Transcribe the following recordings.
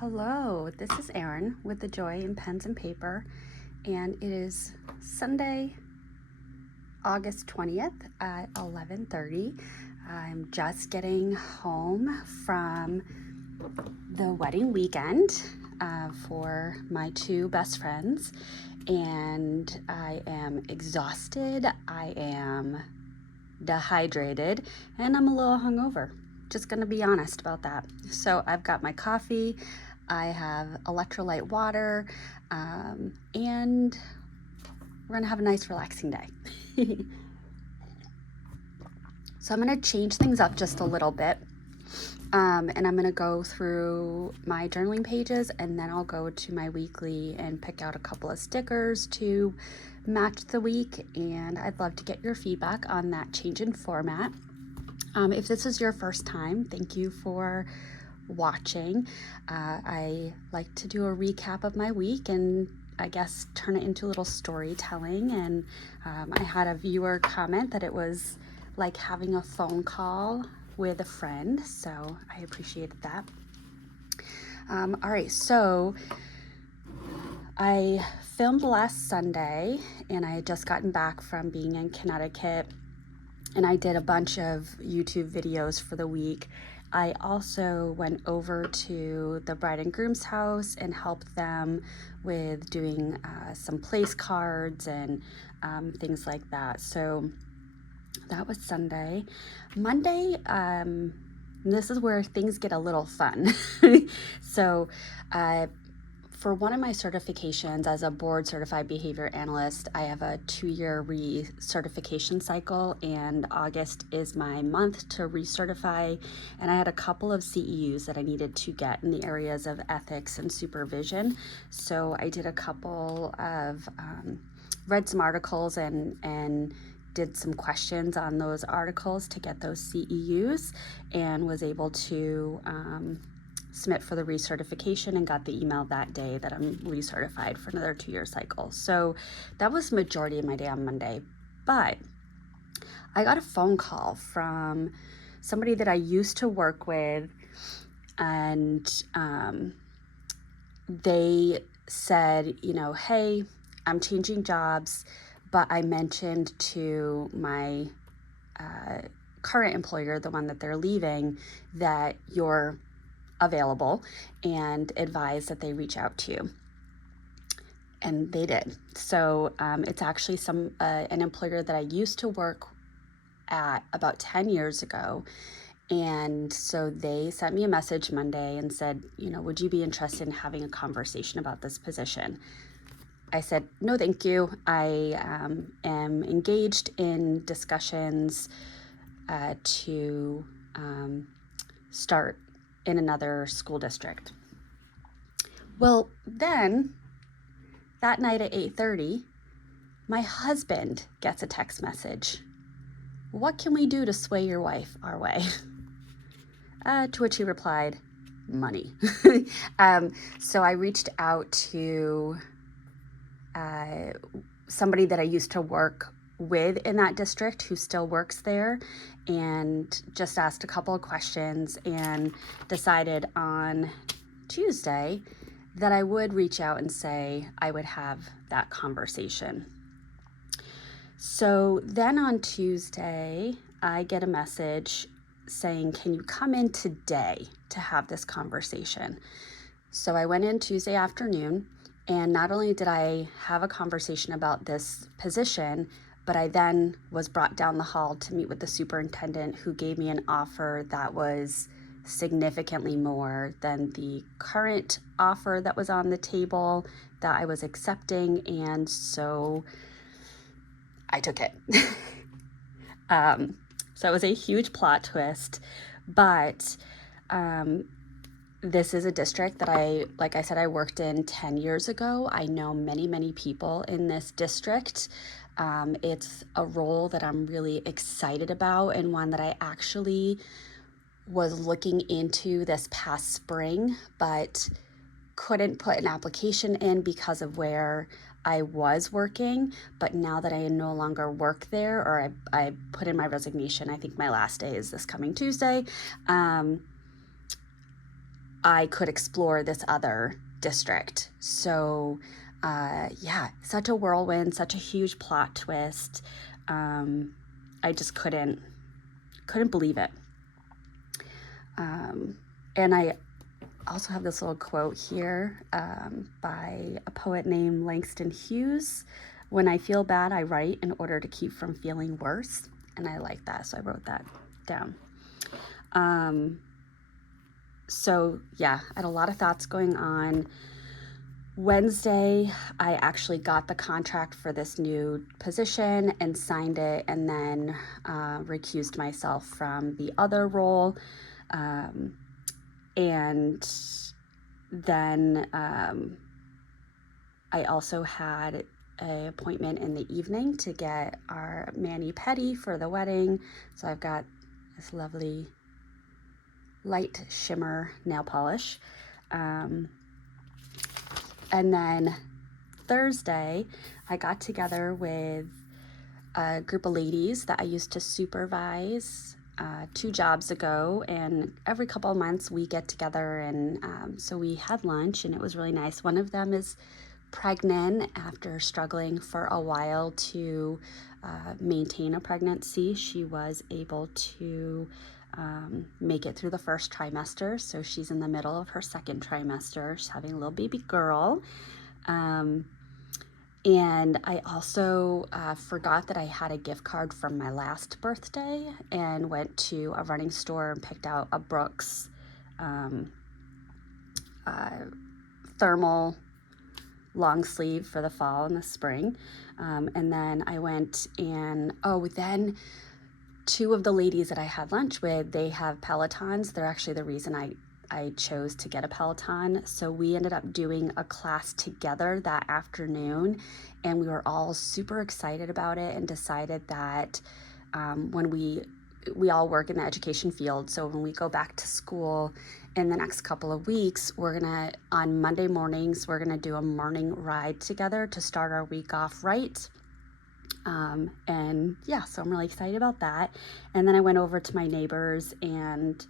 Hello, this is Erin with The Joy in Pens and Paper, and it is Sunday, August 20th at 11:30. I'm just getting home from the wedding weekend for my two best friends, and I am exhausted, I am dehydrated, and I'm a little hungover. Just gonna be honest about that. So I've got my coffee, I have electrolyte water, and we're gonna have a nice relaxing day. So I'm gonna change things up just a little bit, and I'm gonna go through my journaling pages, and then I'll go to my weekly and pick out a couple of stickers to match the week, and I'd love to get your feedback on that change in format. If this is your first time, thank you for watching. I like to do a recap of my week and I guess turn it into a little storytelling, and I had a viewer comment that it was like having a phone call with a friend, so I appreciated that. All right, so I filmed last Sunday and I had just gotten back from being in Connecticut, and I did a bunch of YouTube videos for the week. I also went over to the bride and groom's house and helped them with doing some place cards and things like that. So that was Sunday. Monday, this is where things get a little fun. So for one of my certifications as a board certified behavior analyst, I have a 2-year recertification cycle, and August is my month to recertify. And I had a couple of CEUs that I needed to get in the areas of ethics and supervision. So I did a couple of, read some articles and did some questions on those articles to get those CEUs, and was able to submit for the recertification and got the email that day that I'm recertified for another 2-year cycle. So that was the majority of my day on Monday. But I got a phone call from somebody that I used to work with, and they said, hey, I'm changing jobs, but I mentioned to my current employer, the one that they're leaving, that you're available, and advised that they reach out to you. And they did. So it's actually an employer that I used to work at about 10 years ago. And so they sent me a message Monday and said, would you be interested in having a conversation about this position? I said, no, thank you. I am engaged in discussions to start in another school district. Well, then that night at 8:30, my husband gets a text message. What can we do to sway your wife our way? To which he replied, money. So I reached out to somebody that I used to work with in that district who still works there, and just asked a couple of questions and decided on Tuesday that I would reach out and say I would have that conversation. So then on Tuesday, I get a message saying, can you come in today to have this conversation? So I went in Tuesday afternoon, and not only did I have a conversation about this position, but I then was brought down the hall to meet with the superintendent, who gave me an offer that was significantly more than the current offer that was on the table that I was accepting. And so I took it. So it was a huge plot twist, but this is a district that like I said, I worked in 10 years ago. I know many, many people in this district. It's a role that I'm really excited about, and one that I actually was looking into this past spring, but couldn't put an application in because of where I was working. But now that I no longer work there, or I put in my resignation, I think my last day is this coming Tuesday. I could explore this other district. So yeah, such a whirlwind, such a huge plot twist. I just couldn't believe it. And I also have this little quote here by a poet named Langston Hughes. When I feel bad, I write in order to keep from feeling worse. And I like that, so I wrote that down. So yeah, I had a lot of thoughts going on. Wednesday, I actually got the contract for this new position and signed it, and then recused myself from the other role. And then I also had an appointment in the evening to get our mani-pedi for the wedding. So I've got this lovely light shimmer nail polish. And then Thursday, I got together with a group of ladies that I used to supervise 2 jobs ago, and every couple of months we get together, and so we had lunch, and it was really nice. One of them is pregnant after struggling for a while to maintain a pregnancy. She was able to make it through the first trimester, so she's in the middle of her second trimester. She's having a little baby girl. And I also forgot that I had a gift card from my last birthday and went to a running store and picked out a Brooks thermal long sleeve for the fall and the spring. And then I went and, then 2 of the ladies that I had lunch with, they have Pelotons. They're actually the reason I chose to get a Peloton. So we ended up doing a class together that afternoon, and we were all super excited about it and decided that when we all work in the education field, so when we go back to school in the next couple of weeks, on Monday mornings, we're gonna do a morning ride together to start our week off right. And yeah, so I'm really excited about that. And then I went over to my neighbors and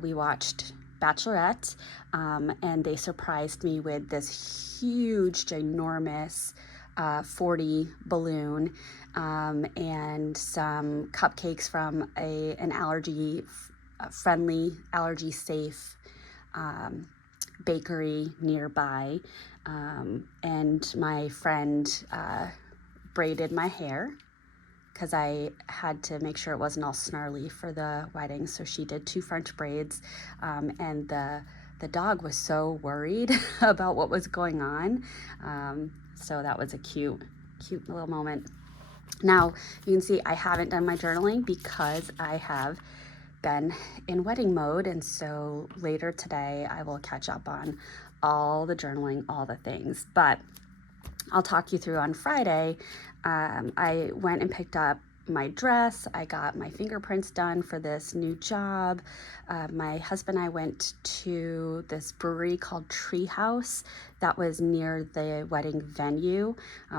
we watched Bachelorette, and they surprised me with this huge, ginormous 40 balloon and some cupcakes from an allergy-friendly, allergy-safe bakery nearby. And my friend braided my hair because I had to make sure it wasn't all snarly for the wedding. So she did 2 French braids, and the dog was so worried about what was going on. So that was a cute little moment. Now, you can see I haven't done my journaling because I have been in wedding mode, and so later today I will catch up on all the journaling, all the things. But I'll talk you through on Friday. I went and picked up my dress. I got my fingerprints done for this new job. My husband and I went to this brewery called Treehouse that was near the wedding venue.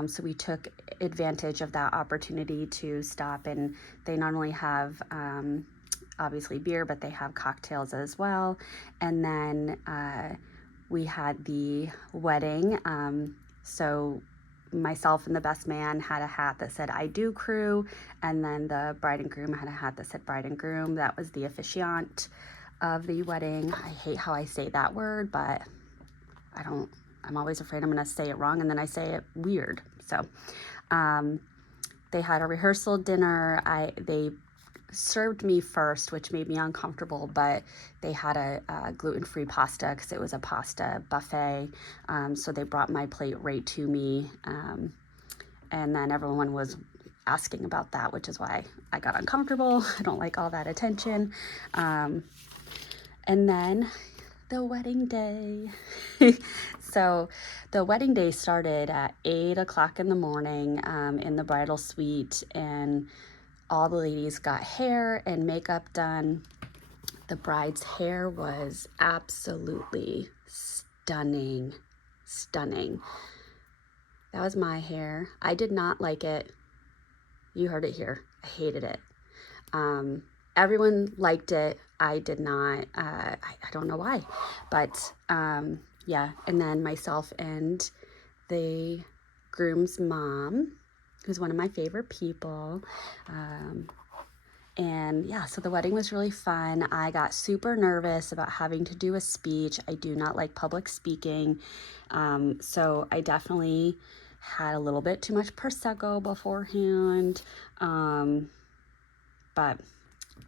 So we took advantage of that opportunity to stop, and they not only have obviously beer, but they have cocktails as well. And then we had the wedding. So myself and the best man had a hat that said "I do crew," and then the bride and groom had a hat that said "bride and groom." That was the officiant of the wedding. I hate how I say that word, but I'm always afraid I'm going to say it wrong, and then I say it weird. So they had a rehearsal dinner. They served me first, which made me uncomfortable, but they had a gluten-free pasta because it was a pasta buffet. So they brought my plate right to me. And then everyone was asking about that, which is why I got uncomfortable. I don't like all that attention. And then the wedding day. So the wedding day started at 8 o'clock in the morning in the bridal suite, and all the ladies got hair and makeup done. The bride's hair was absolutely stunning. That was my hair. I did not like it. You heard it here. I hated it. Everyone liked it. I did not, I don't know why, but yeah. And then myself and the groom's mom, who's one of my favorite people. And yeah, so the wedding was really fun. I got super nervous about having to do a speech. I do not like public speaking. So I definitely had a little bit too much Prosecco beforehand. But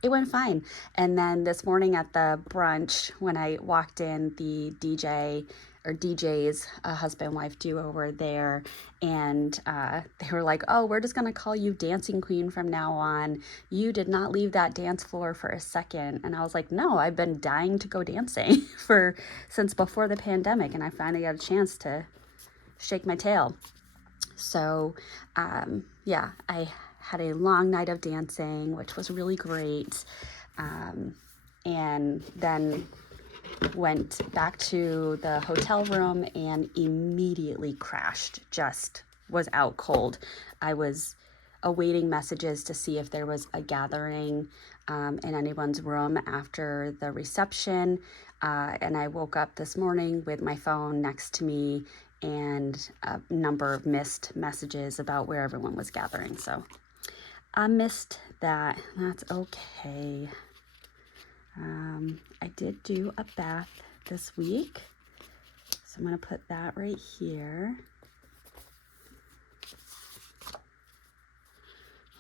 it went fine. And then this morning at the brunch, when I walked in, the DJ's husband wife duo were there, and they were like, "Oh, we're just gonna call you Dancing Queen from now on. You did not leave that dance floor for a second." And I was like, "No, I've been dying to go dancing since before the pandemic, and I finally got a chance to shake my tail." So, yeah, I had a long night of dancing, which was really great. And then went back to the hotel room and immediately crashed, just was out cold. I was awaiting messages to see if there was a gathering in anyone's room after the reception. And I woke up this morning with my phone next to me and a number of missed messages about where everyone was gathering. So I missed that. That's okay. I did do a bath this week, so I'm going to put that right here.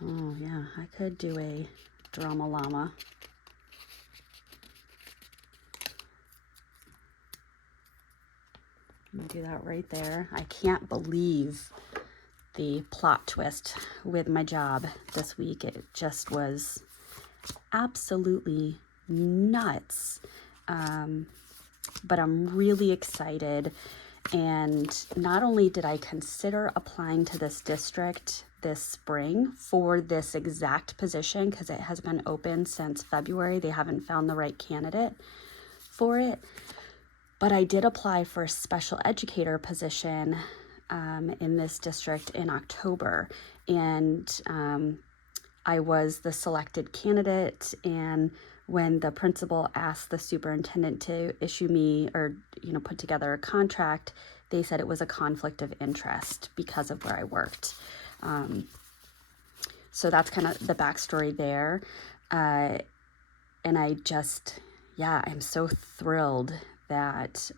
Oh yeah, I could do a drama llama. I'm going to do that right there. I can't believe the plot twist with my job this week. It just was absolutely nuts. But I'm really excited. And not only did I consider applying to this district this spring for this exact position, because it has been open since February, they haven't found the right candidate for it, but I did apply for a special educator position in this district in October. And I was the selected candidate, and when the principal asked the superintendent to issue me or, put together a contract, they said it was a conflict of interest because of where I worked. So that's kind of the backstory there. And I just, I'm so thrilled that,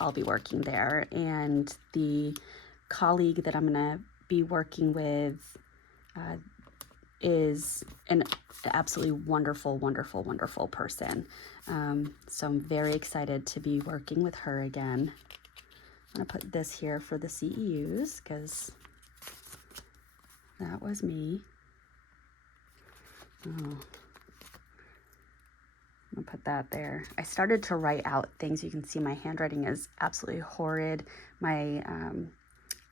I'll be working there. And the colleague that I'm going to be working with is an absolutely wonderful, wonderful, wonderful person. So I'm very excited to be working with her again. I'm going to put this here for the CEUs because that was me. Oh, I'm going to put that there. I started to write out things. You can see my handwriting is absolutely horrid. I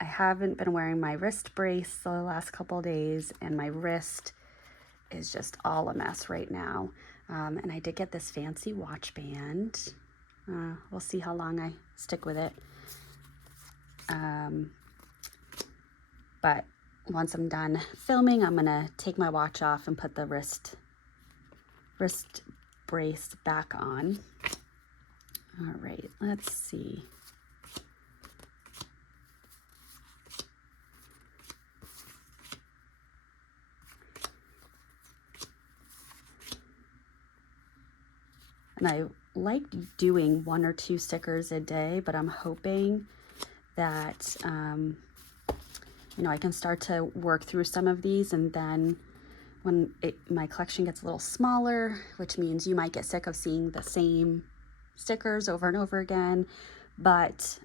haven't been wearing my wrist brace the last couple of days, and my wrist is just all a mess right now. And I did get this fancy watch band. We'll see how long I stick with it. But once I'm done filming, I'm gonna take my watch off and put the wrist brace back on. All right, let's see. And I like doing 1 or 2 stickers a day, but I'm hoping that, I can start to work through some of these, and then when my collection gets a little smaller, which means you might get sick of seeing the same stickers over and over again, but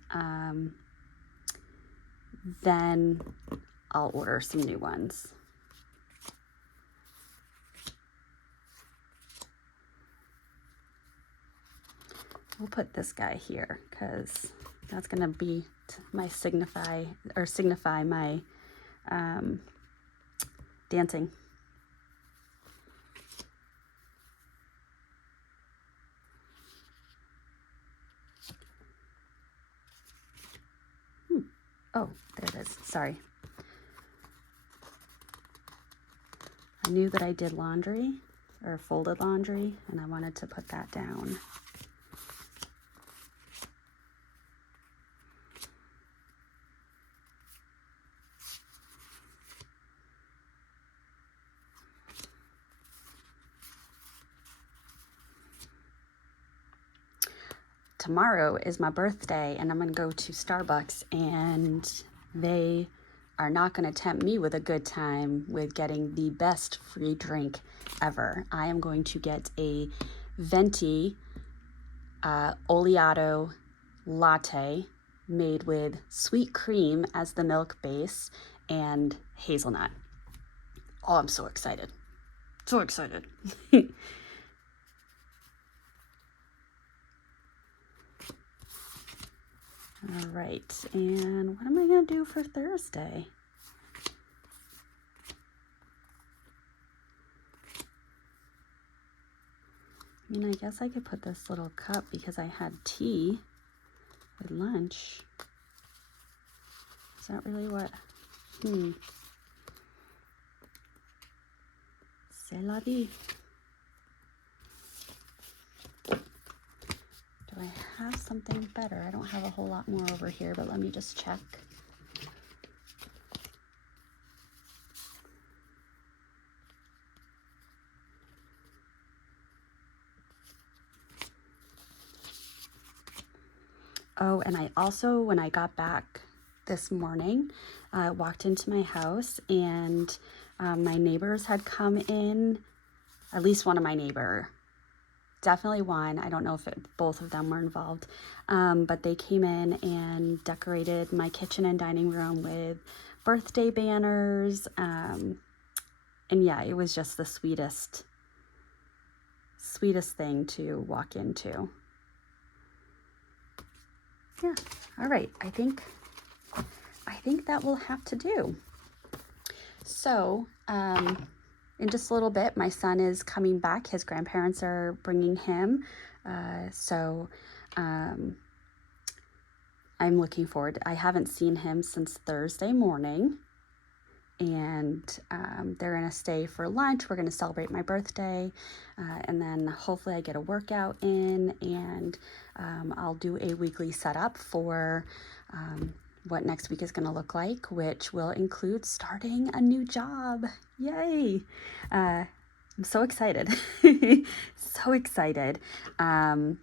then I'll order some new ones. We'll put this guy here because that's going to be my signify my dancing. Oh, there it is. Sorry. I knew that I did laundry or folded laundry, and I wanted to put that down. Tomorrow is my birthday, and I'm gonna go to Starbucks, and they are not gonna tempt me with a good time with getting the best free drink ever. I am going to get a venti oleato latte made with sweet cream as the milk base and hazelnut. Oh, I'm so excited. So excited. All right, and what am I gonna do for Thursday? I mean, I guess I could put this little cup because I had tea with lunch. Is that really what? C'est la vie. Do I have something better? I don't have a whole lot more over here, but let me just check. Oh, and I also, when I got back this morning, walked into my house, and my neighbors had come in, at least one of my neighbor, definitely one. I don't know if both of them were involved, but they came in and decorated my kitchen and dining room with birthday banners. And yeah, it was just the sweetest thing to walk into. Yeah, all right, I think that will have to do. So, in just a little bit, my son is coming back. His grandparents are bringing him. So I'm looking forward. I haven't seen him since Thursday morning, and they're going to stay for lunch. We're going to celebrate my birthday, and then hopefully I get a workout in, and I'll do a weekly setup for what next week is going to look like, which will include starting a new job. Yay! I'm so excited. So excited. And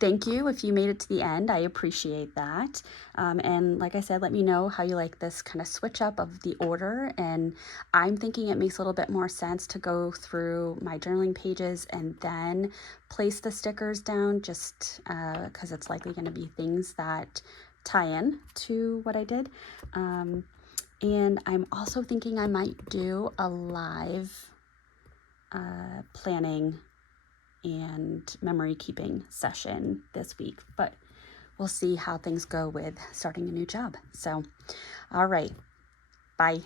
thank you if you made it to the end. I appreciate that. And like I said, let me know how you like this kind of switch up of the order. And I'm thinking it makes a little bit more sense to go through my journaling pages and then place the stickers down, just because it's likely going to be things that tie in to what I did. And I'm also thinking I might do a live planning and memory keeping session this week, but we'll see how things go with starting a new job. So, all right, bye.